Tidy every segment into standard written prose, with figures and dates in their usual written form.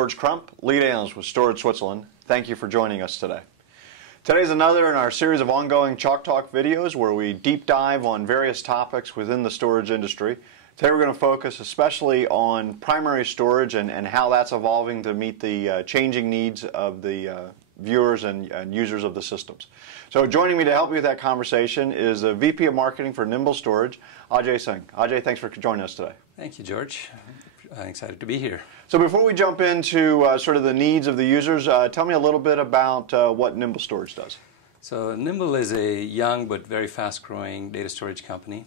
George Crump, lead analyst with Storage Switzerland. Thank you for joining us today. Today's another in our series of ongoing Chalk Talk videos where we deep dive on various topics within the storage industry. Today we're going to focus especially on primary storage and how that's evolving to meet the changing needs of the viewers and users of the systems. So joining me to help me with that conversation is the VP of Marketing for Nimble Storage, Ajay Singh. Ajay, thanks for joining us today. Thank you, George. I'm excited to be here. So before we jump into sort of the needs of the users, tell me a little bit about what Nimble Storage does. So Nimble is a young but very fast-growing data storage company.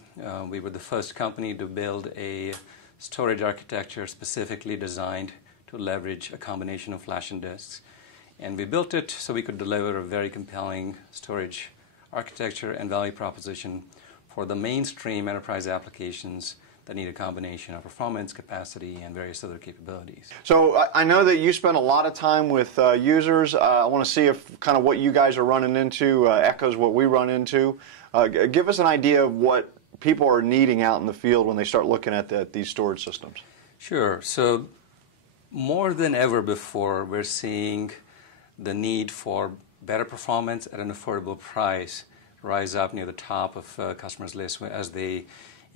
We were the first company to build a storage architecture specifically designed to leverage a combination of flash and disks. And we built it so we could deliver a very compelling storage architecture and value proposition for the mainstream enterprise applications that need a combination of performance, capacity, and various other capabilities. So I know that you spend a lot of time with users. I want to see if kind of what you guys are running into echoes what we run into. Give us an idea of what people are needing out in the field when they start looking at these storage systems. Sure. So more than ever before, we're seeing the need for better performance at an affordable price rise up near the top of customers' lists as they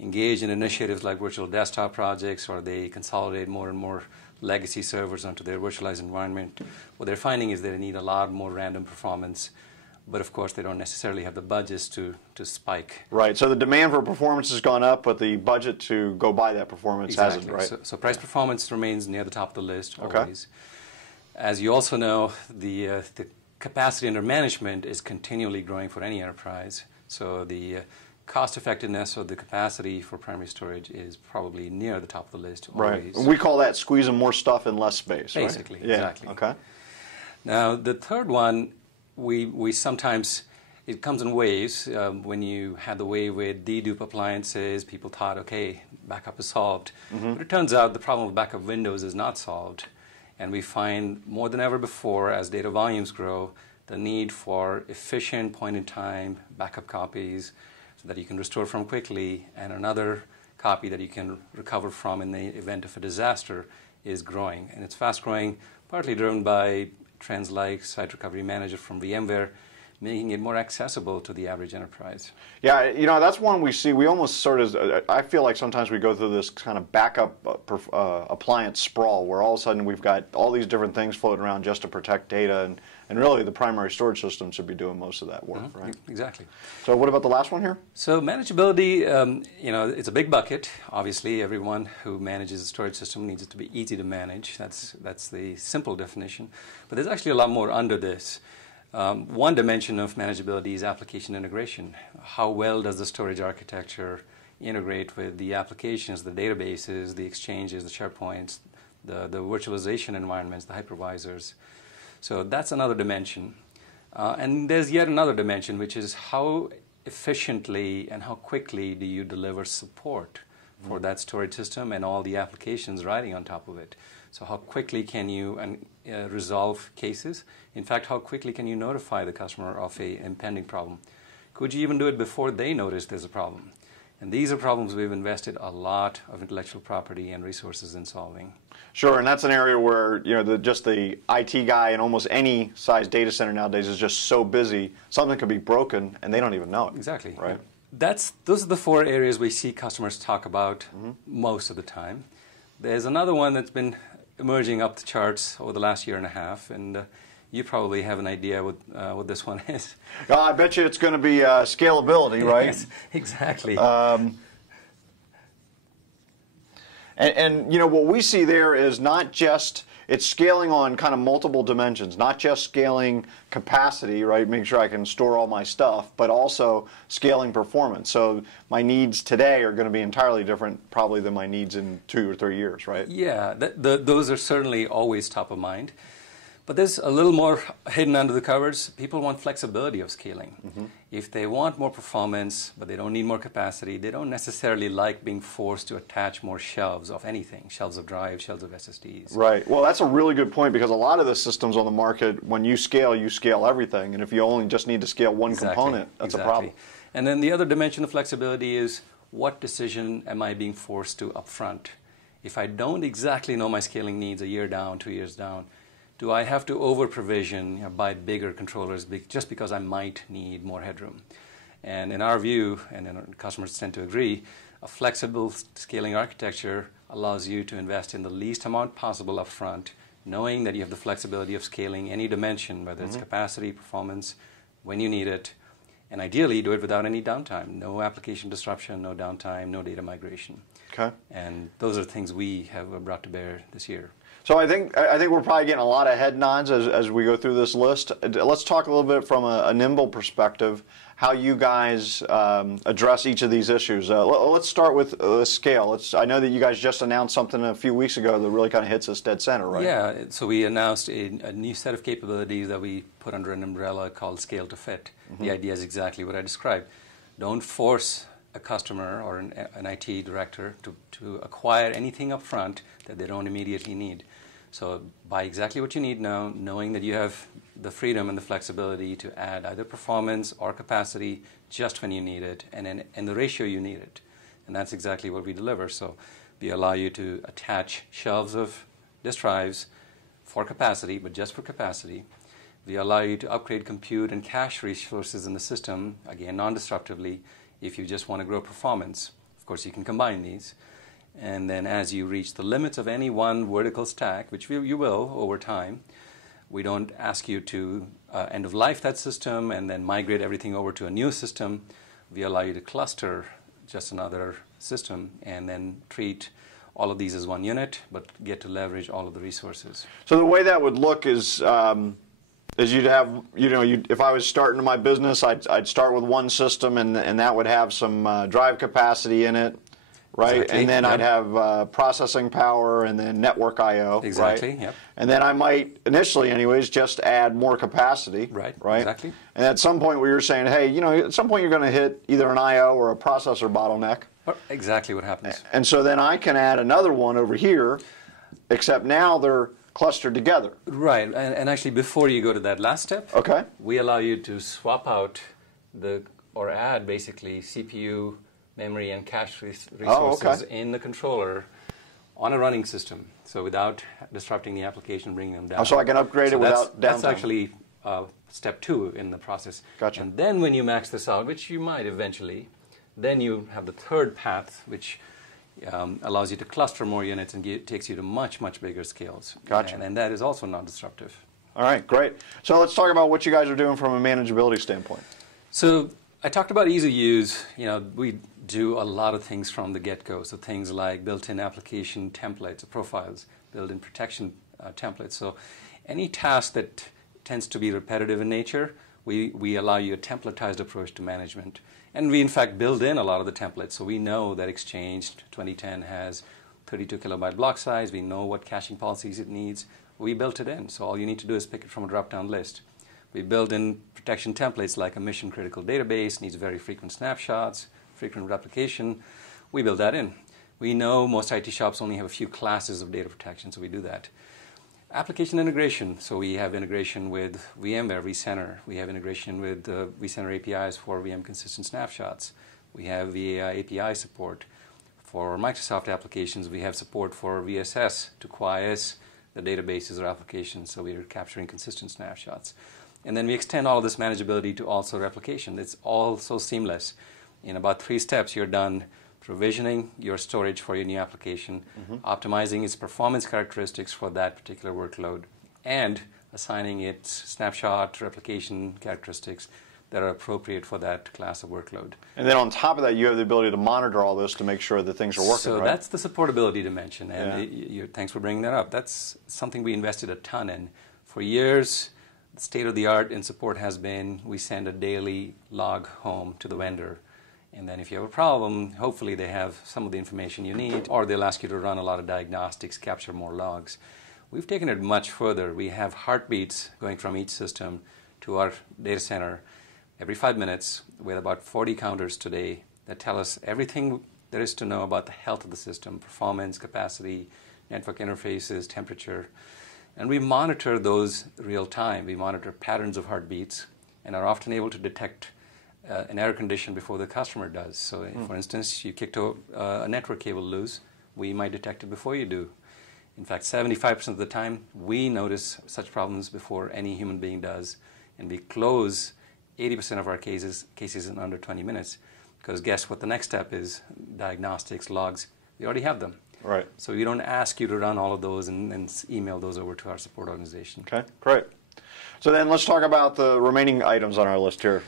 engage in initiatives like virtual desktop projects, or they consolidate more and more legacy servers onto their virtualized environment. What they're finding is they need a lot more random performance, but of course they don't necessarily have the budgets to spike. Right, so the demand for performance has gone up, but the budget to go buy that performance hasn't, right? So price performance remains near the top of the list always. Okay. As you also know, the capacity under management is continually growing for any enterprise. So the cost effectiveness of the capacity for primary storage is probably near the top of the list always. Right. We call that squeezing more stuff in less space, basically, right? Exactly. Yeah. Okay. Now, the third one, we sometimes, it comes in waves. When you had the wave with dedupe appliances, people thought, okay, backup is solved. But it turns out the problem with backup windows is not solved. And we find more than ever before, as data volumes grow, the need for efficient point-in-time backup copies so that you can restore from quickly, and another copy that you can recover from in the event of a disaster is growing. And it's fast growing, partly driven by trends like Site Recovery Manager from VMware, making it more accessible to the average enterprise. Yeah, you know, that's one we see. We almost sort of, I feel like sometimes we go through this kind of backup appliance sprawl where all of a sudden we've got all these different things floating around just to protect data, and really the primary storage system should be doing most of that work, right? Exactly. So what about the last one here? So manageability, you know, it's a big bucket. Obviously, everyone who manages a storage system needs it to be easy to manage. That's the simple definition. But there's actually a lot more under this. One dimension of manageability is application integration. How well does the storage architecture integrate with the applications, the databases, the exchanges, the SharePoints, the virtualization environments, the hypervisors? So that's another dimension. And there's yet another dimension, which is how efficiently and how quickly do you deliver support for that storage system and all the applications riding on top of it. So how quickly can you resolve cases? In fact, how quickly can you notify the customer of an impending problem? Could you even do it before they notice there's a problem? And these are problems we've invested a lot of intellectual property and resources in solving. Sure, and that's an area where, you know, just the IT guy in almost any size data center nowadays is just so busy, something could be broken and they don't even know it. Exactly. Right. Those are the four areas we see customers talk about most of the time. There's another one that's been emerging up the charts over the last year and a half, and you probably have an idea what this one is. I bet you it's going to be scalability, right? Yes, exactly. And you know, what we see there is not just, it's scaling on kind of multiple dimensions, not just scaling capacity, right, making sure I can store all my stuff, but also scaling performance. So my needs today are going to be entirely different probably than my needs in 2 or 3 years, right? Yeah, those are certainly always top of mind. But there's a little more hidden under the covers. People want flexibility of scaling. If they want more performance, but they don't need more capacity, they don't necessarily like being forced to attach more shelves of anything, shelves of drives, shelves of SSDs. Right. Well, that's a really good point, because a lot of the systems on the market, when you scale everything. And if you only just need to scale one component, that's a problem. And then the other dimension of flexibility is, what decision am I being forced to upfront? if I don't exactly know my scaling needs a year down, 2 years down, do I have to over-provision, buy bigger controllers just because I might need more headroom? And in our view, and our customers tend to agree, a flexible scaling architecture allows you to invest in the least amount possible upfront, knowing that you have the flexibility of scaling any dimension, whether it's capacity, performance, when you need it, and ideally do it without any downtime. No application disruption, no downtime, no data migration. Okay. And those are things we have brought to bear this year. So I think we're probably getting a lot of head nods as we go through this list. Let's talk a little bit from a Nimble perspective, how you guys address each of these issues. Let's start with scale. I know that you guys just announced something a few weeks ago that really kind of hits us dead center, right? Yeah, so we announced a new set of capabilities that we put under an umbrella called Scale to Fit. The idea is exactly what I described. Don't force a customer or an IT director to acquire anything up front that they don't immediately need. So buy exactly what you need now, knowing that you have the freedom and the flexibility to add either performance or capacity just when you need it and in the ratio you need it. And that's exactly what we deliver. So we allow you to attach shelves of disk drives for capacity, but just for capacity. We allow you to upgrade compute and cache resources in the system, again, non-disruptively, if you just want to grow performance. Of course, you can combine these. And then as you reach the limits of any one vertical stack, which you will over time, we don't ask you to end of life that system and then migrate everything over to a new system. We allow you to cluster just another system and then treat all of these as one unit, but get to leverage all of the resources. So the way that would look is you'd have, if I was starting my business, I'd start with one system and that would have some drive capacity in it. Right, exactly. And then I'd have processing power and then network I/O. Exactly. Right? Yep. And then I might initially, anyways, just add more capacity. Right. Exactly. And at some point, where you're saying, hey, at some point you're going to hit either an I/O or a processor bottleneck. Exactly what happens. And so then I can add another one over here, except now they're clustered together. Right. And actually, before you go to that last step, okay, we allow you to swap out or add basically CPU, memory, and cache resources in the controller on a running system, so without disrupting the application, bringing them down. So I can upgrade it without downtime. That's actually step 2 in the process. Gotcha. And then when you max this out, which you might eventually, then you have the third path, which allows you to cluster more units and takes you to much, much bigger scales. Gotcha. And that is also non-disruptive. All right, great. So let's talk about what you guys are doing from a manageability standpoint. So I talked about ease of use. We do a lot of things from the get-go. So things like built-in application templates or profiles, built-in protection templates. So any task that tends to be repetitive in nature, we allow you a templatized approach to management. And we, in fact, build in a lot of the templates. So we know that Exchange 2010 has 32 kilobyte block size. We know what caching policies it needs. We built it in. So all you need to do is pick it from a drop-down list. We build in protection templates like a mission-critical database, needs very frequent snapshots, frequent replication. We build that in. We know most IT shops only have a few classes of data protection, so we do that. Application integration. So we have integration with VMware vCenter. We have integration with vCenter APIs for VM consistent snapshots. We have VAI API support. For Microsoft applications, we have support for VSS to quiesce the databases or applications, so we are capturing consistent snapshots. And then we extend all of this manageability to also replication. It's all so seamless. In about 3 steps, you're done provisioning your storage for your new application, optimizing its performance characteristics for that particular workload, and assigning its snapshot replication characteristics that are appropriate for that class of workload. And then on top of that, you have the ability to monitor all this to make sure that things are working, so right? That's the supportability dimension, and thanks for bringing that up. That's something we invested a ton in. For years, the state-of-the-art in support has been we send a daily log home to the vendor. And then if you have a problem, hopefully they have some of the information you need, or they'll ask you to run a lot of diagnostics, capture more logs. We've taken it much further. We have heartbeats going from each system to our data center every 5 minutes with about 40 counters today that tell us everything there is to know about the health of the system, performance, capacity, network interfaces, temperature. And we monitor those real time. We monitor patterns of heartbeats and are often able to detect an error condition before the customer does. So, for instance, you kicked a network cable loose. we might detect it before you do. In fact, 75% of the time, we notice such problems before any human being does, and we close 80% of our cases in under 20 minutes. Because guess what the next step is? Diagnostics, logs. We already have them. Right. So we don't ask you to run all of those and email those over to our support organization. Okay, great. So then let's talk about the remaining items on our list here.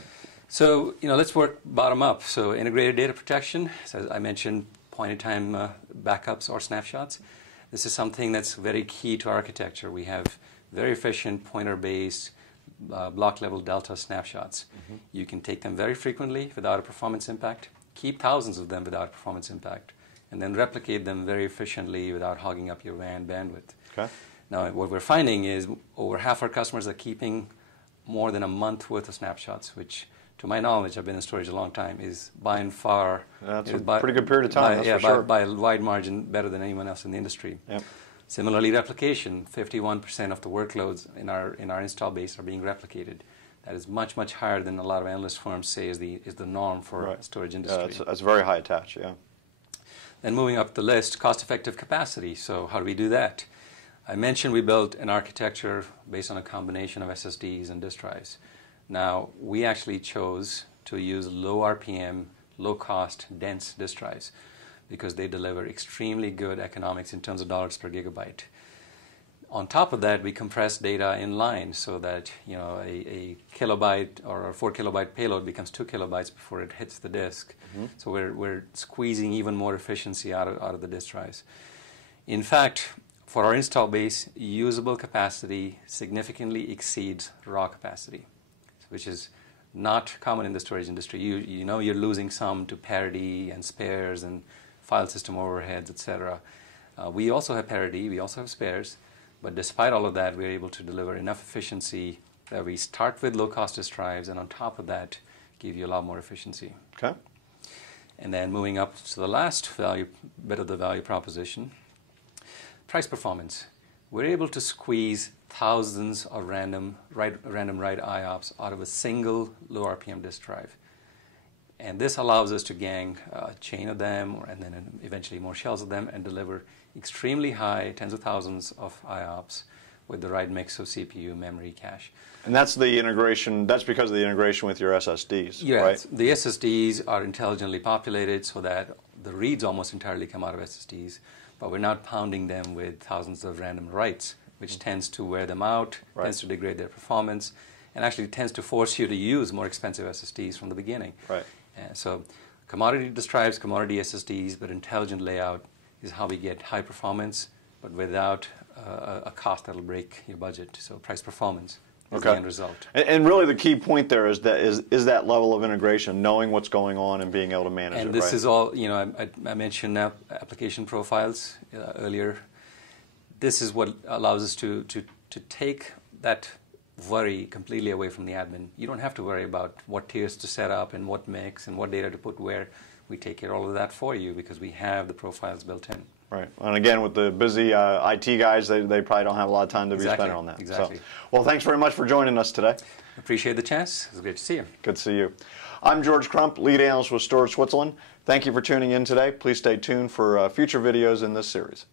So, let's work bottom up. So integrated data protection, so I mentioned point-in-time backups or snapshots. This is something that's very key to architecture. We have very efficient pointer-based block-level delta snapshots. Mm-hmm. You can take them very frequently without a performance impact, keep thousands of them without performance impact, and then replicate them very efficiently without hogging up your WAN bandwidth. Okay. Now, what we're finding is over half our customers are keeping more than a month worth of snapshots, which, to my knowledge, I've been in storage a long time, is by and far... That's a pretty good period of time, that's for sure. By a wide margin, better than anyone else in the industry. Yep. Similarly, replication, 51% of the workloads in our install base are being replicated. That is much, much higher than a lot of analyst firms say is the norm for storage industry. Yeah, that's very high attach, yeah. Then moving up the list, cost-effective capacity. So how do we do that? I mentioned we built an architecture based on a combination of SSDs and disk drives. Now, we actually chose to use low RPM, low-cost, dense disk drives because they deliver extremely good economics in terms of dollars per gigabyte. On top of that, we compress data in line so that a kilobyte or a 4 kilobyte payload becomes 2 kilobytes before it hits the disk. Mm-hmm. So we're squeezing even more efficiency out of the disk drives. In fact, for our install base, usable capacity significantly exceeds raw capacity, which is not common in the storage industry. You're losing some to parity and spares and file system overheads, etc. We also have parity, we also have spares. But despite all of that, we're able to deliver enough efficiency that we start with low-cost disk drives, and on top of that, give you a lot more efficiency. Okay. And then moving up to the last bit of the value proposition, price performance. We're able to squeeze thousands of random write IOPS out of a single low RPM disk drive. And this allows us to gang a chain of them, and then eventually more shells of them, and deliver extremely high, tens of thousands of IOPS with the right mix of CPU, memory, cache. And that's the integration, that's because of the integration with your SSDs, yes, right? The SSDs are intelligently populated so that the reads almost entirely come out of SSDs, but we're not pounding them with thousands of random writes, which tends to wear them out, tends to degrade their performance, and actually tends to force you to use more expensive SSDs from the beginning. Right. So commodity disk drives, commodity SSDs, but intelligent layout is how we get high performance, but without a cost that'll break your budget. So price performance is the end result. And really the key point there is that level of integration, knowing what's going on and being able to manage it. And this is all, I mentioned application profiles earlier. This is what allows us to take that worry completely away from the admin. You don't have to worry about what tiers to set up and what mix and what data to put where. We take care of all of that for you because we have the profiles built in. Right. And again, with the busy IT guys, they probably don't have a lot of time to be spending on that. Exactly. So, well, thanks very much for joining us today. Appreciate the chance. It was great to see you. Good to see you. I'm George Crump, lead analyst with Storage Switzerland. Thank you for tuning in today. Please stay tuned for future videos in this series.